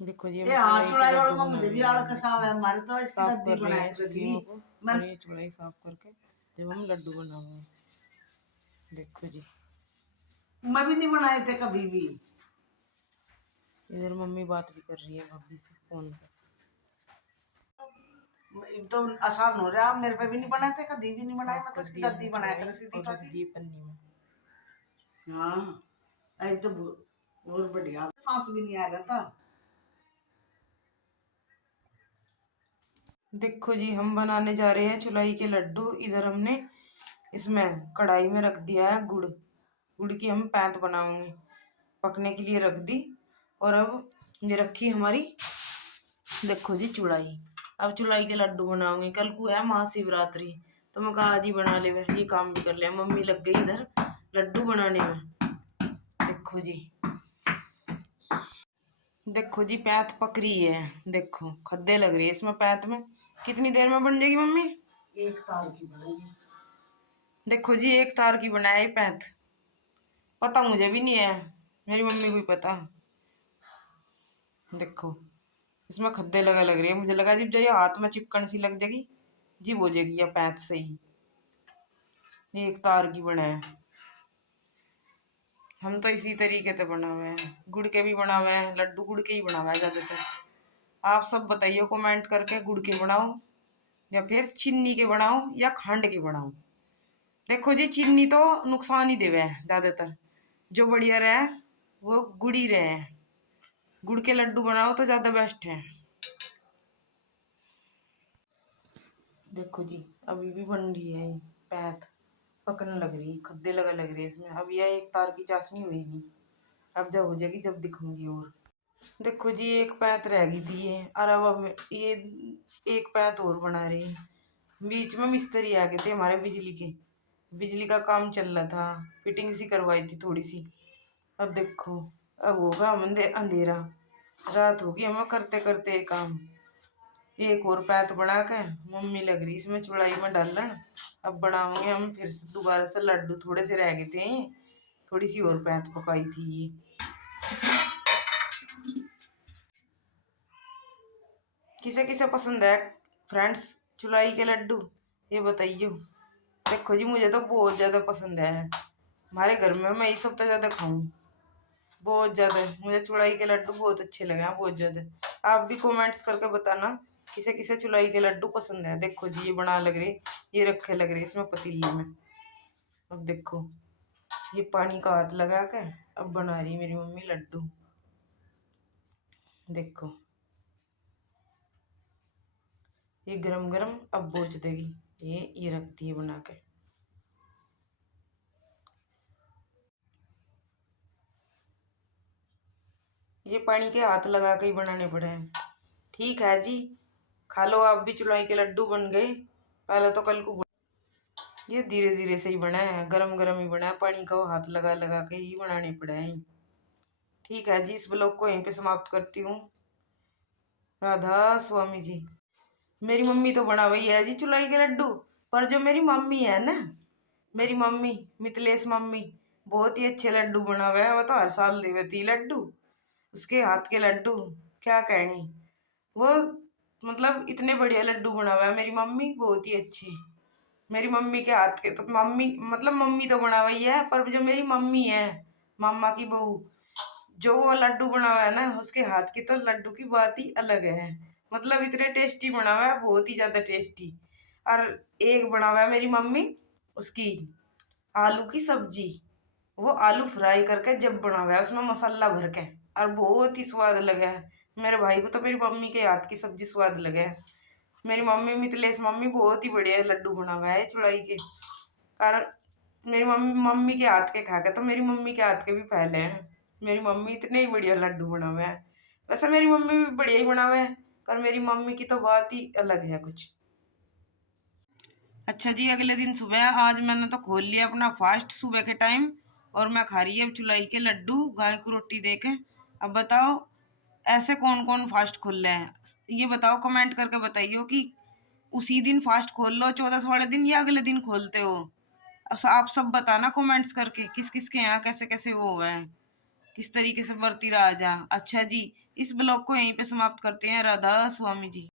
देखो जी ये हम हाँ चुड़ाई के चुड़ाई वालों लड्डू में मुझे बनाने भी लगे आलस देखो। है, हमारे तो इसकी साफ दद्दी कर रहे बनाया हैं करती चक्कियों को थी। और ये चुड़ाई साफ करके जब हम लड्डू बनाएंगे। देखो जी मैं भी नहीं बनाए थे कभी भी। इधर मम्मी बात भी कर रही है भाभी से फोन पे। तो आसान हो रहा, मेरे पे भी नहीं बनाए थे, कभी भी नहीं बनाए, साफ मैं तो कर इसकी दिया दादी है बनाया चुड़ाई करती थी और रख काकी। दिए पन्नी में। हाँ अब तो और बढ़िया, सांस भी नहीं आ रहा था। देखो जी हम बनाने जा रहे हैं चुलाई के लड्डू। इधर हमने इसमें कढ़ाई में रख दिया है गुड़। गुड़ की हम पैंत बनाएंगे, पकने के लिए रख दी। और अब ये रखी हमारी देखो जी चुड़ाई। अब चुड़ाई के लड्डू बनाऊंगी। कल को है महाशिवरात्रि, तो मैं कहा आज ही बना ले, ये काम भी कर लिया। मम्मी लग गई इधर लड्डू बनाने में। देखो जी, देखो जी पैंत पक रही है। देखो खद्दे लग रही है इसमें पैंत में। कितनी देर में बन जाएगी मम्मी? एक तार की बनेगी। देखो जी एक तार की बनाई पैंत। पता मुझे भी नहीं है, मेरी मम्मी को ही पता। देखो इसमें खद्दे लग रही है। मुझे लगा जब ये हाथ में चिपकन सी लग जाएगी जी हो जाएगी या पैंत सही। एक तार की बना है। हम तो इसी तरीके से बना हुए हैं, गुड़ के भी बना हुए हैं लड्डू। गुड़ के ही बना हुआ है ज्यादातर। आप सब बताइए कमेंट करके, गुड़ के बनाओ या फिर चीनी के बनाओ या खंड के बनाओ। देखो जी चीनी तो नुकसान ही देवे है ज्यादातर, जो बढ़िया रहे वो गुड़ ही रहे। गुड़ के लड्डू बनाओ तो ज्यादा बेस्ट है। देखो जी अभी भी बन रही है पैंत, पकने लग रही, खद्दे लग रही है इसमें। अब यह एक तार की चाशनी हुई नहीं, अब जब हो जाएगी जब दिखाऊंगी। और देखो जी एक पैंत रह गई थी ये, और अब ये एक पैंत और बना रही है। बीच में मिस्त्री आ गए थे हमारे बिजली के, बिजली का काम चल रहा था, फिटिंग सी करवाई थी थोड़ी सी। अब देखो अब होगा हम अंधेरा, रात होगी हमें करते करते ये काम। एक और पैत बना के मम्मी लग रही इसमें चुड़ाई में डालन। अब बनाऊंगे हम फिर से दोबारा से लड्डू, थोड़े से रह गए थे, थोड़ी सी और पैत पकाई थी ये। किसे किसे पसंद है फ्रेंड्स चुलाई के लड्डू, ये बताइए। देखो जी मुझे तो बहुत ज़्यादा पसंद है, हमारे घर में मैं ये सब तो ज़्यादा खाऊं, बहुत ज़्यादा। मुझे चुड़ाई के लड्डू बहुत अच्छे लगे हैं, बहुत ज़्यादा। आप भी कमेंट्स करके बताना किसे किसे चुड़ाई के लड्डू पसंद है। देखो जी ये बना लग रहे, ये रखे लग रहे इसमें पतीले में। अब देखो ये पानी का हाथ लगा के अब बना रही मेरी मम्मी लड्डू। देखो ये गरम गरम अब बोझ देगी, ये रखती है बना के। ये पानी के हाथ लगा के ही बनाने पड़े हैं। ठीक है जी, खा लो आप भी, चुलाई के लड्डू बन गए। पहले तो कल को ये धीरे धीरे से ही बना है, गरम गरम ही बना है, पानी का हाथ लगा लगा के ही बनाने पड़े हैं। ठीक है जी, इस ब्लॉग को यहीं पे समाप्त करती हूँ। राधा स्वामी जी। मेरी मम्मी तो बना वही है जी चुलाई के लड्डू, पर जो मेरी मम्मी है ना, मेरी मम्मी मिथिलेश मम्मी, बहुत ही अच्छे लड्डू बना हुए हैं। वो तो हर साल देती लड्डू, उसके हाथ के लड्डू क्या कहने। वो मतलब इतने बढ़िया लड्डू बना हुआ है मेरी मम्मी, बहुत ही अच्छी। मेरी मम्मी के हाथ के तो मम्मी मतलब मम्मी तो बना हुई है, पर जो मेरी मम्मी है मामा की बहू, जो वो लड्डू बना हुआ है ना, उसके हाथ की तो लड्डू की बात ही अलग है। मतलब इतने टेस्टी बना हुआ है, बहुत ही ज्यादा टेस्टी। और एक बना हुआ है मेरी मम्मी उसकी आलू की सब्जी, वो आलू फ्राई करके जब बना हुआ है उसमें मसाला भर के, और बहुत ही स्वाद लगा है। मेरे भाई को तो मेरी मम्मी के हाथ की सब्जी स्वाद लगे है। मेरी मम्मी मिथिलेश मम्मी बहुत ही बढ़िया लड्डू बना हुआ है चुड़ाई के। और मेरी मम्मी मम्मी के हाथ के खा के तो मेरी मम्मी के हाथ के भी पहले हैं। मेरी मम्मी इतने ही बढ़िया लड्डू बना हुआ है। वैसे मेरी मम्मी भी बढ़िया ही बना हुआ है, पर मेरी मम्मी की तो बात ही अलग है कुछ। अच्छा जी अगले दिन सुबह आज मैंने तो खोल लिया अपना फास्ट सुबह के टाइम, और मैं खा रही है चुलाई के लड्डू गाय को रोटी दे के। अब बताओ ऐसे कौन कौन फास्ट खोल रहे हैं, ये बताओ कमेंट करके बताइए कि उसी दिन फास्ट खोल लो 14 वाले दिन या अगले दिन खोलते हो। अब आप सब बताना कमेंट्स करके किस किस के यहाँ कैसे कैसे वो हुआ है, इस तरीके से बरती रहा जा। अच्छा जी, इस ब्लॉग को यहीं पे समाप्त करते हैं। राधा स्वामी जी।